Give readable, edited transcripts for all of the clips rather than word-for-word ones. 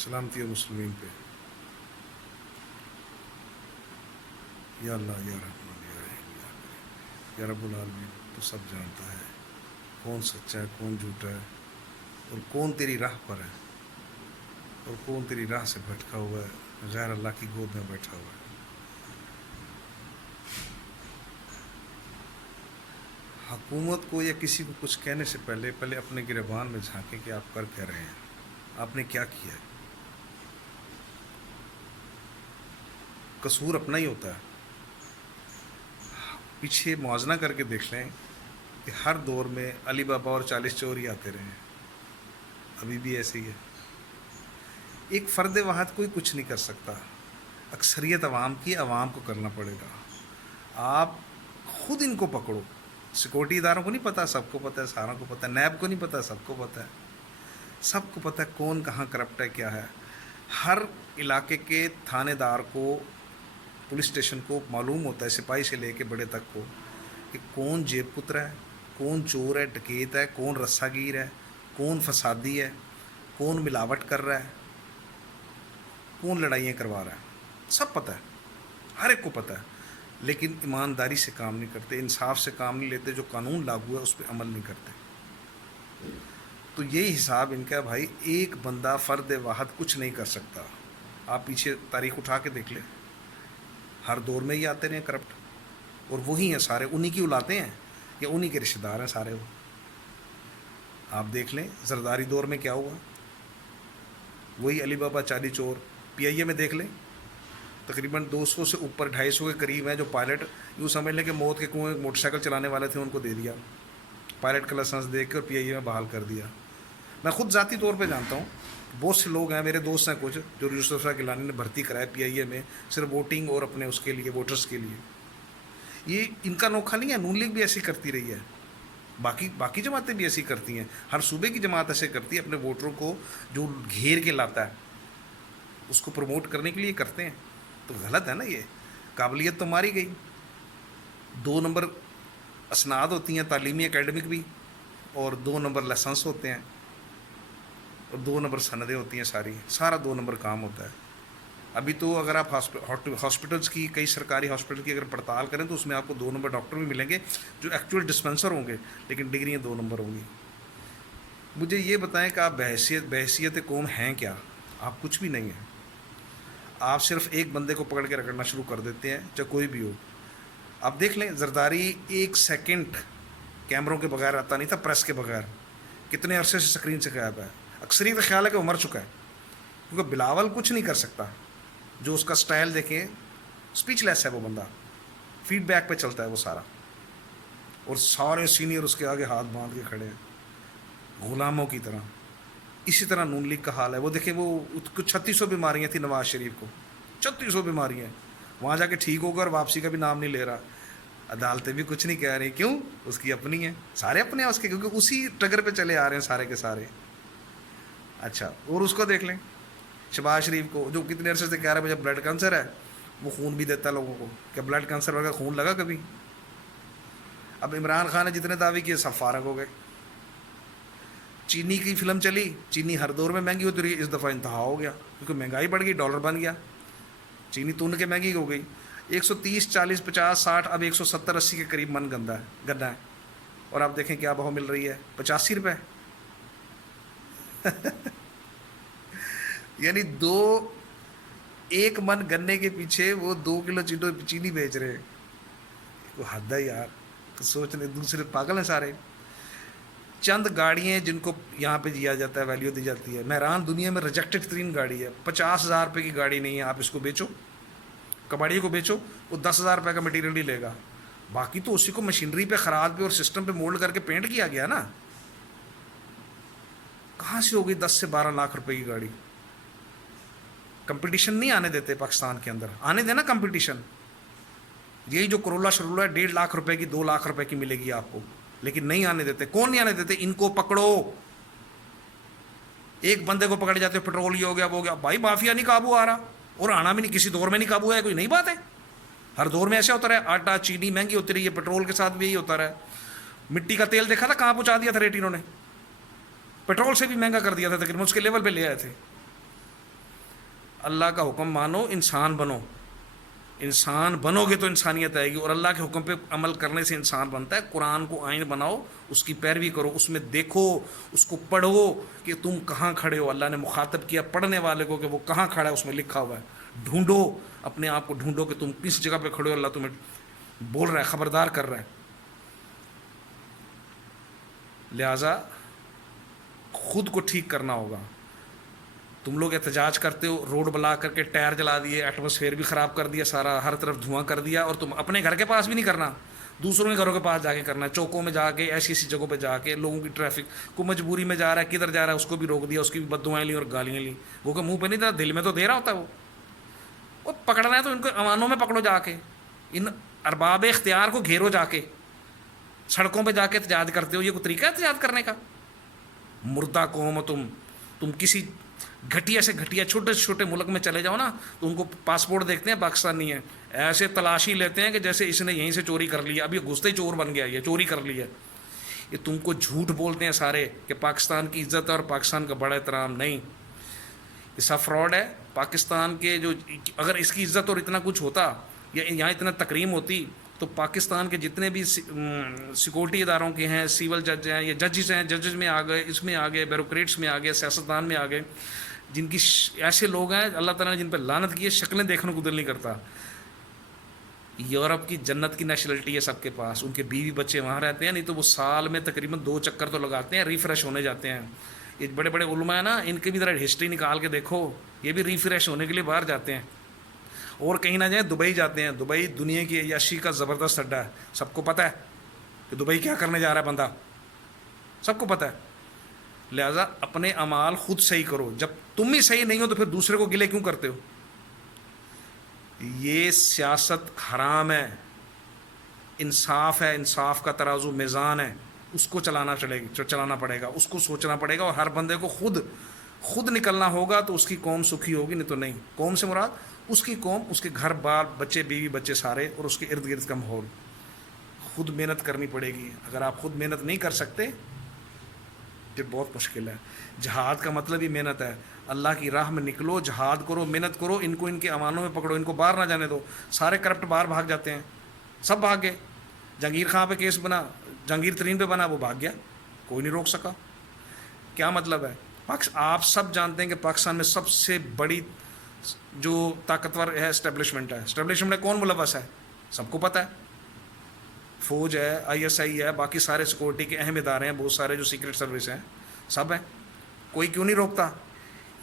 سلامتی مسلمین پہ۔ یا اللہ یا رحمان یا رحیم یا کریم یا رب العالمین، تو سب جانتا ہے کون سچا ہے کون جھوٹا ہے، اور کون تیری راہ پر ہے اور کون تیری راہ سے بھٹکا ہوا ہے، غیر اللہ کی گود میں بیٹھا ہوا ہے۔ حکومت کو یا کسی کو کچھ کہنے سے پہلے اپنے گریبان میں جھانکیں کہ آپ کر کیا رہے ہیں، آپ نے کیا کیا ہے۔ قصور اپنا ہی ہوتا ہے۔ پیچھے موازنہ کر کے دیکھ لیں کہ ہر دور میں علی بابا اور 40 چور ہی آتے رہے ہیں، ابھی بھی ایسے ہی ہے۔ ایک فرد واحد کوئی کچھ نہیں کر سکتا، اکثریت عوام کی، عوام کو کرنا پڑے گا۔ آپ خود ان کو پکڑو۔ سیکورٹی اداروں کو نہیں پتہ، سب کو پتہ ہے، ساروں کو پتہ ہے۔ نیب کو نہیں پتہ، سب کو پتہ ہے، سب کو پتہ ہے کون کہاں کرپٹ ہے، کیا ہے۔ ہر علاقے کے تھانے دار کو، پولیس اسٹیشن کو معلوم ہوتا ہے، سپاہی سے لے کے بڑے تک کو، کہ کون جیب پتر ہے، کون چور ہے، ڈکیت ہے، کون رسہ گیر ہے، کون فسادی ہے، کون ملاوٹ کر رہا ہے، کون لڑائیاں کروا رہا ہے، سب پتہ ہے، ہر ایک کو پتہ ہے۔ لیکن ایمانداری سے کام نہیں کرتے، انصاف سے کام نہیں لیتے، جو قانون لاگو ہے اس پہ عمل نہیں کرتے۔ تو یہی حساب ان کا بھائی، ایک بندہ فرد واحد کچھ نہیں کر سکتا۔ آپ پیچھے تاریخ اٹھا کے دیکھ لیں، ہر دور میں ہی آتے رہے کرپٹ، اور وہی ہیں سارے، انہی کی اولادیں ہیں یا انہی کے رشتہ دار ہیں سارے وہ۔ آپ دیکھ لیں زرداری دور میں کیا ہوا، وہی علی بابا 40 چور۔ پی آئی اے میں دیکھ لیں، تقریباً 200 سے اوپر، 250 کے قریب ہیں جو پائلٹ، یوں سمجھ لیں کہ موت کے کنویں موٹر سائیکل چلانے والے تھے، ان کو دے دیا پائلٹ کا لائسنس دے کے، اور پی آئی اے میں بحال کر دیا۔ میں خود ذاتی طور پہ جانتا ہوں، بہت سے لوگ ہیں، میرے دوست ہیں کچھ، جو یوسف شاہ گیلانی نے بھرتی کرایا پی آئی اے میں، صرف ووٹنگ اور اپنے اس کے لیے، ووٹرز کے لیے۔ یہ ان کا نوکھا نہیں ہے، نون لیگ بھی ایسی کرتی رہی ہے، باقی جماعتیں بھی ایسی کرتی ہیں، ہر صوبے کی جماعت ایسے کرتی ہے، اپنے ووٹروں کو جو گھیر کے لاتا ہے اس کو پروموٹ کرنے کے لیے کرتے ہیں۔ تو غلط ہے نا یہ، قابلیت تو ماری گئی۔ 2 نمبر اسناد ہوتی ہیں، تعلیمی اکیڈمک بھی، اور 2 نمبر لائسنس ہوتے ہیں، اور 2 نمبر سندیں ہوتی ہیں، سارا 2 نمبر کام ہوتا ہے۔ ابھی تو اگر آپ ہاسپٹلس کی، کئی سرکاری ہاسپٹل کی اگر پڑتال کریں تو اس میں آپ کو 2 نمبر ڈاکٹر بھی ملیں گے جو ایکچوئل ڈسپینسر ہوں گے، لیکن ڈگریاں 2 نمبر ہوں گی۔ مجھے یہ بتائیں کہ آپ بحیثیت قوم ہیں کیا؟ آپ کچھ بھی نہیں ہیں۔ آپ صرف ایک بندے کو پکڑ کے رگڑنا شروع کر دیتے ہیں، چاہے کوئی بھی ہو۔ آپ دیکھ لیں زرداری 1 سیکنڈ کیمروں کے بغیر آتا نہیں تھا، پریس کے بغیر، کتنے عرصے سے سکرین سے غائب ہے۔ اکثریت کا خیال ہے کہ وہ مر چکا ہے، کیونکہ بلاول کچھ نہیں کر سکتا۔ جو اس کا سٹائل دیکھیں، سپیچ لیس ہے وہ بندہ، فیڈ بیک پہ چلتا ہے وہ سارا، اور سارے سینئر اس کے آگے ہاتھ باندھ کے کھڑے ہیں غلاموں کی طرح۔ اسی طرح نون لیگ کا حال ہے، وہ دیکھیں، وہ 3600 بیماریاں تھیں نواز شریف کو، 3600 بیماریاں، وہاں جا کے ٹھیک ہو گیا اور واپسی کا بھی نام نہیں لے رہا۔ عدالتیں بھی کچھ نہیں کہہ رہی، کیوں؟ اس کی اپنی ہیں، سارے اپنے ہیں اس کے، کیونکہ اسی ٹگر پہ چلے آ رہے ہیں سارے کے سارے۔ اچھا، اور اس کو دیکھ لیں شہباز شریف کو، جو کتنے عرصے سے کہہ رہا ہے مجھے بلڈ کینسر ہے، وہ خون بھی دیتا ہے لوگوں کو، کہ بلڈ کینسر وغیرہ خون لگا کبھی؟ اب عمران خان نے جتنے دعوے کیے سب فارغ ہو گئے۔ چینی کی فلم چلی، چینی ہر دور میں مہنگی ہوتی رہی، اس دفعہ انتہا ہو گیا کیونکہ مہنگائی بڑھ گئی، ڈالر بن گیا، چینی تون کے مہنگی ہو گئی۔ 130، 40، 50، 60، اب 170، 80 کے قریب من گنا ہے، اور آپ دیکھیں کیا بہو مل رہی ہے، 85 روپے۔ یعنی ایک من گنے کے پیچھے وہ 2 کلو چینی بیچ رہے ہیں۔ کوئی حد ہے یار، سوچنے دوسرے پاگل ہیں سارے۔ چند گاڑیاں جن کو یہاں پہ دیا جاتا ہے، ویلیو دی جاتی ہے، مہران دنیا میں ریجیکٹڈ ترین گاڑی ہے، 50,000 روپے کی گاڑی نہیں ہے، آپ اس کو بیچو، کباڑی کو بیچو، وہ 10,000 روپے کا مٹیریل نہیں لے گا، باقی تو اسی کو مشینری پہ، خراب پہ اور سسٹم پہ مولڈ کر کے پینٹ کیا گیا نا۔ کہاں سے ہوگی 10 سے 12 لاکھ روپے کی گاڑی؟ کمپٹیشن نہیں آنے دیتے پاکستان کے اندر، آنے دینا کمپٹیشن۔ یہی جو کرولا شرولا ہے 1.5 لاکھ روپے کی، 2 لاکھ روپے کی ملے گی آپ کو، لیکن نہیں آنے دیتے۔ کون نہیں آنے دیتے؟ ان کو پکڑو، ایک بندے کو پکڑ جاتے، پٹرول یہ ہو گیا وہ ہو گیا، بھائی مافیا نہیں قابو آ رہا، اور آنا بھی نہیں، کسی دور میں نہیں قابو آیا، کوئی نئی بات ہے، ہر دور میں ایسے ہوتا رہا ہے۔ آٹا چینی مہنگی ہوتی رہی ہے، پٹرول کے ساتھ بھی یہی ہوتا رہا ہے۔ مٹی کا تیل دیکھا تھا کہاں پہنچا دیا تھا ریٹ انہوں نے، پیٹرول سے بھی مہنگا کر دیا تھا، تقریباً اس کے لیول پہ لے آئے تھے۔ اللہ کا حکم مانو، انسان بنو. انسان بنو گے تو انسانیت آئے گی، اور اللہ کے حکم پہ عمل کرنے سے انسان بنتا ہے. قرآن کو آئین بناؤ، اس کی پیروی کرو، اس میں دیکھو، اس کو پڑھو کہ تم کہاں کھڑے ہو. اللہ نے مخاطب کیا پڑھنے والے کو کہ وہ کہاں کھڑا ہے، اس میں لکھا ہوا ہے. ڈھونڈو اپنے آپ کو، ڈھونڈو کہ تم کس جگہ پہ کھڑے ہو. اللہ تمہیں بول رہا ہے، خبردار کر رہا ہے. لہذا خود کو ٹھیک کرنا ہوگا. تم لوگ احتجاج کرتے ہو، روڈ بلا کر کے ٹائر جلا دیے، ایٹماسفیئر بھی خراب کر دیا سارا، ہر طرف دھواں کر دیا، اور تم اپنے گھر کے پاس بھی نہیں کرنا، دوسروں کے گھروں کے پاس جا کے کرنا ہے. چوکوں میں جا کے، ایسی ایسی جگہوں پہ جا کے، لوگوں کی ٹریفک کو مجبوری میں جا رہا ہے، کدھر جا رہا ہے اس کو بھی روک دیا، اس کی بھی بد دعائیں لیں اور گالیاں لیں. وہ کہ منہ پہ نہیں تھا، دل میں تو دے رہا ہوتا ہے. وہ پکڑنا ہے تو ان کو امانوں میں پکڑو جا کے. ان ارباب اختیار کو گھیرو جا کے. سڑکوں پہ جا کے احتجاج کرتے ہو، یہ کوئی طریقہ ہے احتجاج کرنے کا؟ مردہ قوم ہو تم کسی گھٹیا سے گھٹیا چھوٹے سے چھوٹے ملک میں چلے جاؤ نا، تو ان کو پاسپورٹ دیکھتے ہیں پاکستانی ہے، ایسے تلاشی لیتے ہیں کہ جیسے اس نے یہیں سے چوری کر لیا، ابھی گھستے ہی چور بن گیا، یہ چوری کر لی ہے. یہ تم کو جھوٹ بولتے ہیں سارے کہ پاکستان کی عزت ہے اور پاکستان کا بڑا احترام. نہیں، یہ سب فراڈ ہے. پاکستان کے جو، اگر اس کی عزت اور اتنا کچھ ہوتا یا یہاں اتنا تکریم ہوتی، تو پاکستان کے جتنے بھی سیکورٹی اداروں کے ہیں، سول جج ہیں، یہ ججز ہیں، ججز میں آ گئے، اس میں آ گئے، بیوروکریٹس میں آ گئے، سیاستدان میں آ گئے، جن کی ایسے لوگ ہیں اللہ تعالیٰ نے جن پہ لعنت کی ہے، شکلیں دیکھنے کو دل نہیں کرتا. یورپ کی جنت کی نیشنلٹی ہے سب کے پاس، ان کے بیوی بچے وہاں رہتے ہیں، نہیں تو وہ سال میں تقریباً 2 چکر تو لگاتے ہیں، ریفریش ہونے جاتے ہیں. یہ بڑے بڑے علماء ہیں نا، ان کی بھی ذرا ہسٹری نکال کے دیکھو، یہ بھی ریفریش ہونے کے لیے باہر جاتے ہیں. اور کہیں نہ جائیں، دبئی جاتے ہیں. دبئی دنیا کی عیاشی کا زبردست اڈا ہے، سب کو پتہ ہے کہ دبئی کیا کرنے جا رہا ہے بندہ، سب کو پتہ ہے. لہٰذا اپنے اعمال خود صحیح کرو. جب تم ہی صحیح نہیں ہو تو پھر دوسرے کو گلے کیوں کرتے ہو؟ یہ سیاست حرام ہے. انصاف ہے، انصاف کا ترازو میزان ہے، اس کو چلانا پڑے گا، اس کو سوچنا پڑے گا، اور ہر بندے کو خود نکلنا ہوگا تو اس کی قوم سکھی ہوگی، نہیں تو نہیں. قوم سے مراد اس کی قوم، اس کے گھر بار بچے بیوی بچے سارے، اور اس کے ارد گرد کا ماحول. خود محنت کرنی پڑے گی. اگر آپ خود محنت نہیں کر سکتے یہ بہت مشکل ہے. جہاد کا مطلب ہی محنت ہے. اللہ کی راہ میں نکلو، جہاد کرو، محنت کرو. ان کو ان کے امانوں میں پکڑو، ان کو باہر نہ جانے دو. سارے کرپٹ باہر بھاگ جاتے ہیں، سب بھاگ گئے. جہانگیر خان پہ کیس بنا، جہانگیر ترین پہ بنا، وہ بھاگ گیا، کوئی نہیں روک سکا. کیا مطلب ہے؟ آپ سب جانتے ہیں کہ پاکستان میں سب سے بڑی جو طاقتور ہے اسٹیبلشمنٹ ہے. اسٹیبلشمنٹ میں کون ملوث ہے؟ سب کو پتہ ہے. فوج ہے، ISI ہے، باقی سارے سیکورٹی کے اہم ادارے ہیں، بہت سارے جو سیکرٹ سروس ہیں، سب ہیں. کوئی کیوں نہیں روکتا؟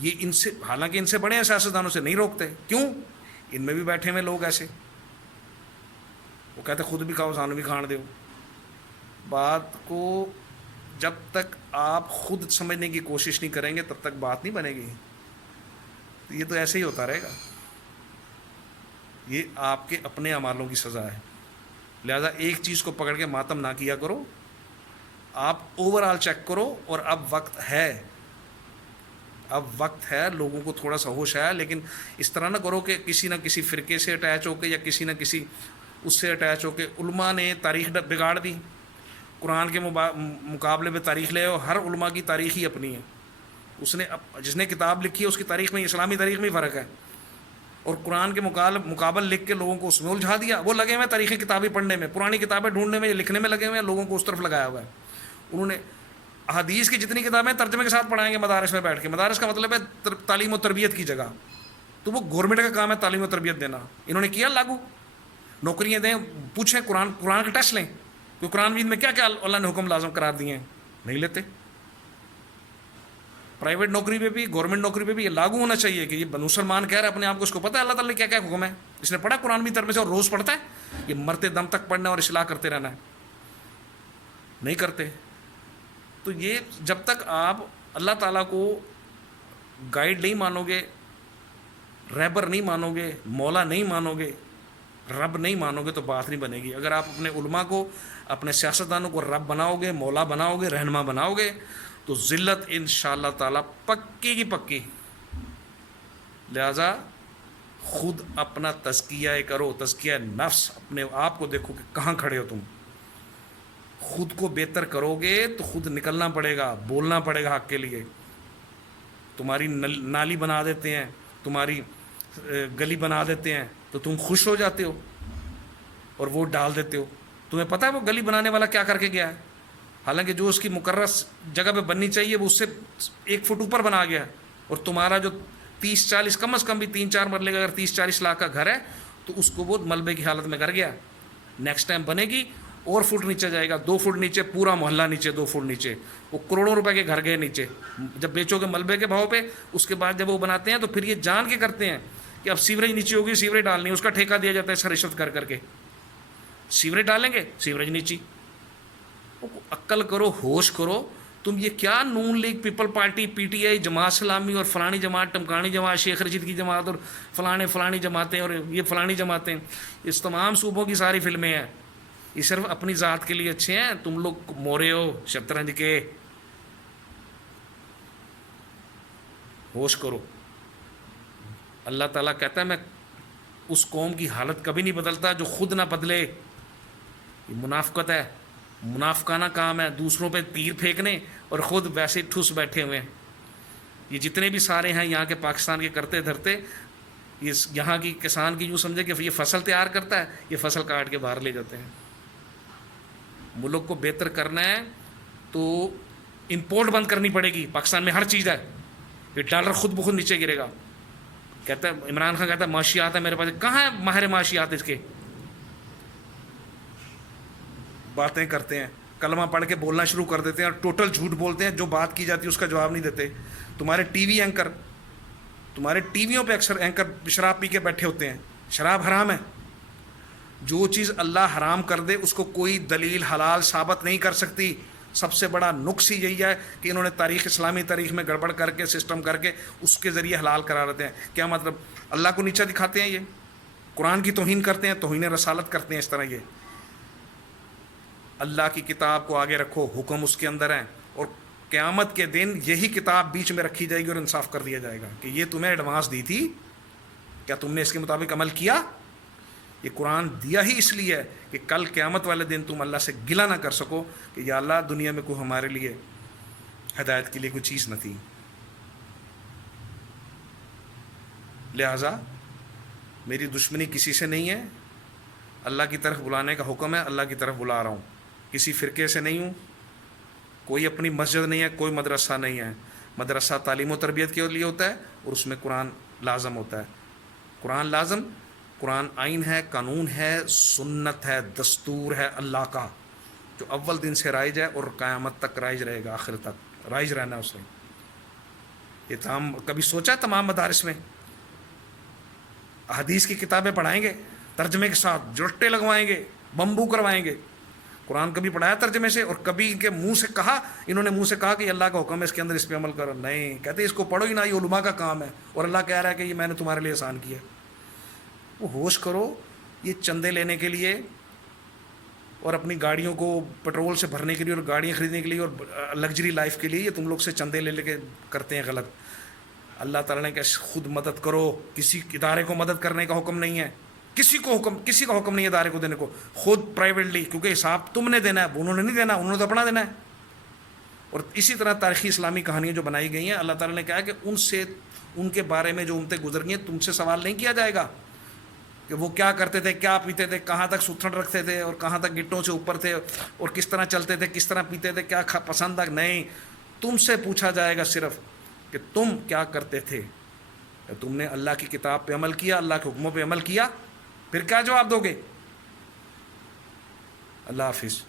یہ ان سے، حالانکہ ان سے بڑے ہیں سیاستدانوں سے، نہیں روکتے. کیوں؟ ان میں بھی بیٹھے ہوئے لوگ ایسے، وہ کہتے خود بھی کھاؤ سانو بھی کھان دو. بات کو جب تک آپ خود سمجھنے کی کوشش نہیں کریں گے تب تک بات نہیں بنے گی. یہ تو ایسے ہی ہوتا رہے گا. یہ آپ کے اپنے اعمالوں کی سزا ہے. لہذا ایک چیز کو پکڑ کے ماتم نہ کیا کرو. آپ اوور آل چیک کرو. اور اب وقت ہے، لوگوں کو تھوڑا سا ہوش ہے. لیکن اس طرح نہ کرو کہ کسی نہ کسی فرقے سے اٹیچ ہو کے یا کسی نہ کسی اس سے اٹیچ ہو کے. علماء نے تاریخ بگاڑ دی. قرآن کے مقابلے میں تاریخ لے آؤ، ہر علماء کی تاریخ ہی اپنی ہے. جس نے کتاب لکھی ہے اس کی تاریخ میں، اسلامی تاریخ میں فرق ہے. اور قرآن کے مقابل لکھ کے لوگوں کو اس میں الجھا دیا. وہ لگے ہوئے تاریخی کتابیں پڑھنے میں، پرانی کتابیں ڈھونڈنے میں، لکھنے میں لگے ہوئے ہیں، لوگوں کو اس طرف لگایا ہوا ہے. انہوں نے احادیث کی جتنی کتابیں ترجمے کے ساتھ پڑھائیں گے مدارس میں بیٹھ کے. مدارس کا مطلب ہے تعلیم و تربیت کی جگہ. تو وہ گورنمنٹ کا کام ہے تعلیم و تربیت دینا. انہوں نے کیا لاگو؟ نوکریاں دیں، پوچھیں قرآن کا ٹیسٹ لیں کہ قرآن مجید میں کیا کیا اللہ نے حکم لازم قرار دیے ہیں. نہیں لیتے. پرائیویٹ نوکری پہ بھی، گورنمنٹ نوکری پہ بھی یہ لاگو ہونا چاہیے کہ یہ مسلمان کہہ رہا ہے اپنے آپ کو، اس کو پتہ ہے اللہ تعالیٰ نے کیا کیا حکم ہے. اس نے پڑھا قرآن بھی ترجمے سے اور روز پڑھتا ہے. یہ مرتے دم تک پڑھنا اور اصلاح کرتے رہنا ہے. نہیں کرتے. تو یہ جب تک آپ اللہ تعالیٰ کو گائیڈ نہیں مانو گے، رہبر نہیں مانو گے، مولا نہیں مانو گے، رب نہیں مانو گے تو بات نہیں بنے گی. اگر آپ اپنے علماء کو، اپنے سیاستدانوں کو رب بناؤ گے، مولا بناؤ گے، رہنما بناؤ گے تو ذلت انشاءاللہ تعالیٰ پکی کی پکی. لہذا خود اپنا تزکیہ کرو، تزکیہ نفس. اپنے آپ کو دیکھو کہ کہاں کھڑے ہو تم. خود کو بہتر کرو گے تو خود نکلنا پڑے گا، بولنا پڑے گا حق کے لیے. تمہاری نالی بنا دیتے ہیں، تمہاری گلی بنا دیتے ہیں تو تم خوش ہو جاتے ہو اور ووٹ ڈال دیتے ہو. تمہیں پتہ ہے وہ گلی بنانے والا کیا کر کے گیا ہے؟ حالانکہ جو اس کی مقررہ جگہ پہ بننی چاہیے وہ اس سے 1 فٹ اوپر بنا گیا ہے. اور تمہارا جو 30-40 کم از کم بھی 3-4 مرلے کا اگر 30-40 لاکھ کا گھر ہے تو اس کو وہ ملبے کی حالت میں کر گیا. نیکسٹ ٹائم بنے گی اور فٹ نیچے جائے گا, 2 فٹ نیچے, پورا محلہ نیچے 2 فٹ نیچے. وہ کروڑوں روپے کے گھر گئے نیچے جب بیچو گے ملبے کے بھاؤ پہ. اس کے بعد جب وہ بناتے ہیں تو پھر یہ جان کے کرتے ہیں کہ اب سیوریج نیچے ہوگی, سیوریج ڈالنی ہے, اس کا ٹھیکہ دیا جاتا ہے سر رشوت کر کر کے. سیوریج ڈالیں گے, سیوریج نیچی. عقل کرو, ہوش کرو. تم یہ کیا نون league, people party, P T I, Jamaat Islami اور فلانی جماعت, ٹمکانی جماعت, شیخ رشید کی جماعت اور فلانی جماعتیں اور یہ فلانی جماعتیں, اس تمام صوبوں کی ساری فلمیں ہیں. یہ صرف اپنی ذات کے لیے اچھے ہیں. تم لوگ مورے ہو شطرنج کے. ہوش کرو. اللہ تعالیٰ کہتا ہے میں اس قوم کی حالت کبھی نہیں بدلتا جو خود نہ بدلے. یہ منافقت ہے, منافقانہ کام ہے, دوسروں پہ تیر پھینکنے اور خود ویسے ٹھس بیٹھے ہوئے ہیں. یہ جتنے بھی سارے ہیں یہاں کے پاکستان کے کرتے دھرتے, یہ یہاں کی کسان کی یوں سمجھے کہ یہ فصل تیار کرتا ہے, یہ فصل کاٹ کے باہر لے جاتے ہیں. ملک کو بہتر کرنا ہے تو امپورٹ بند کرنی پڑے گی. پاکستان میں ہر چیز ہے, یہ ڈالر خود بخود نیچے گرے گا. کہتا ہے عمران خان کہتا ہے معاشیات ہے میرے پاس. کہاں ہے ماہر معاشیات؟ اس کے باتیں کرتے ہیں, کلمہ پڑھ کے بولنا شروع کر دیتے ہیں اور ٹوٹل جھوٹ بولتے ہیں. جو بات کی جاتی ہے اس کا جواب نہیں دیتے. تمہارے ٹی وی اینکر, تمہارے ٹی ویوں پہ اکثر اینکر شراب پی کے بیٹھے ہوتے ہیں. شراب حرام ہے. جو چیز اللہ حرام کر دے اس کو کوئی دلیل حلال ثابت نہیں کر سکتی. سب سے بڑا نقص ہی یہی ہے کہ انہوں نے تاریخ, اسلامی تاریخ میں گڑبڑ کر کے سسٹم کر کے اس کے ذریعے حلال کرا دیتے ہیں. کیا مطلب؟ اللہ کو نیچا دکھاتے ہیں, یہ قرآن کی توہین کرتے ہیں, توہین رسالت کرتے ہیں. اس طرح یہ اللہ کی کتاب کو آگے رکھو, حکم اس کے اندر ہیں, اور قیامت کے دن یہی کتاب بیچ میں رکھی جائے گی اور انصاف کر دیا جائے گا کہ یہ تمہیں ایڈوانس دی تھی, کیا تم نے اس کے مطابق عمل کیا؟ یہ قرآن دیا ہی اس لیے ہے کہ کل قیامت والے دن تم اللہ سے گلہ نہ کر سکو کہ یا اللہ دنیا میں کوئی ہمارے لیے ہدایت کے لیے کوئی چیز نہ تھی. لہٰذا میری دشمنی کسی سے نہیں ہے. اللہ کی طرف بلانے کا حکم ہے, اللہ کی طرف بلا رہا ہوں. کسی فرقے سے نہیں ہوں. کوئی اپنی مسجد نہیں ہے, کوئی مدرسہ نہیں ہے. مدرسہ تعلیم و تربیت کے لیے ہوتا ہے اور اس میں قرآن لازم ہوتا ہے. قرآن لازم, قرآن آئین ہے, قانون ہے, سنت ہے, دستور ہے اللہ کا, جو اول دن سے رائج ہے اور قیامت تک رائج رہے گا, آخر تک رائج رہنا اس میں. یہ تمام کبھی سوچا تمام مدارس میں حدیث کی کتابیں پڑھائیں گے ترجمے کے ساتھ, جوٹے لگوائیں گے, بمبو کروائیں گے. قرآن کبھی پڑھایا ترجمے سے؟ اور کبھی ان کے منہ سے کہا, انہوں نے منہ سے کہا کہ یہ اللہ کا حکم ہے, اس کے اندر اس پہ عمل کرو؟ نہیں, کہتے اس کو پڑھو ہی نہ, یہ علماء کا کام ہے, اور اللہ کہہ رہا ہے کہ یہ میں نے تمہارے لیے آسان کیا. وہ ہوش کرو. یہ چندے لینے کے لیے اور اپنی گاڑیوں کو پیٹرول سے بھرنے کے لیے اور گاڑیاں خریدنے کے لیے اور لگژری لائف کے لیے یہ تم لوگ سے چندے لے کے کرتے ہیں غلط. اللہ تعالیٰ نے کہ خود مدد کرو. کسی ادارے کو مدد کرنے کا حکم نہیں ہے, کسی کا حکم نہیں ہے ادارے کو دینے کو. خود پرائیویٹلی, کیونکہ حساب تم نے دینا ہے, انہوں نے نہیں دینا, انہوں نے تو اپنا دینا ہے. اور اسی طرح تاریخی اسلامی کہانیاں جو بنائی گئی ہیں, اللہ تعالیٰ نے کہا کہ ان کے بارے میں جو امتیں گزر گئی ہیں تم سے سوال نہیں کیا جائے گا کہ وہ کیا کرتے تھے, کیا پیتے تھے, کہاں تک ستھڑ رکھتے تھے اور کہاں تک گٹوں سے اوپر تھے, اور کس طرح چلتے تھے, کس طرح پیتے تھے, کیا پسند تک. نہیں, تم سے پوچھا جائے گا صرف کہ تم کیا کرتے تھے. تم نے اللہ کی کتاب پہ عمل کیا, اللہ کے حکموں پہ عمل کیا, پھر کیا جواب دو گے؟ اللہ حافظ.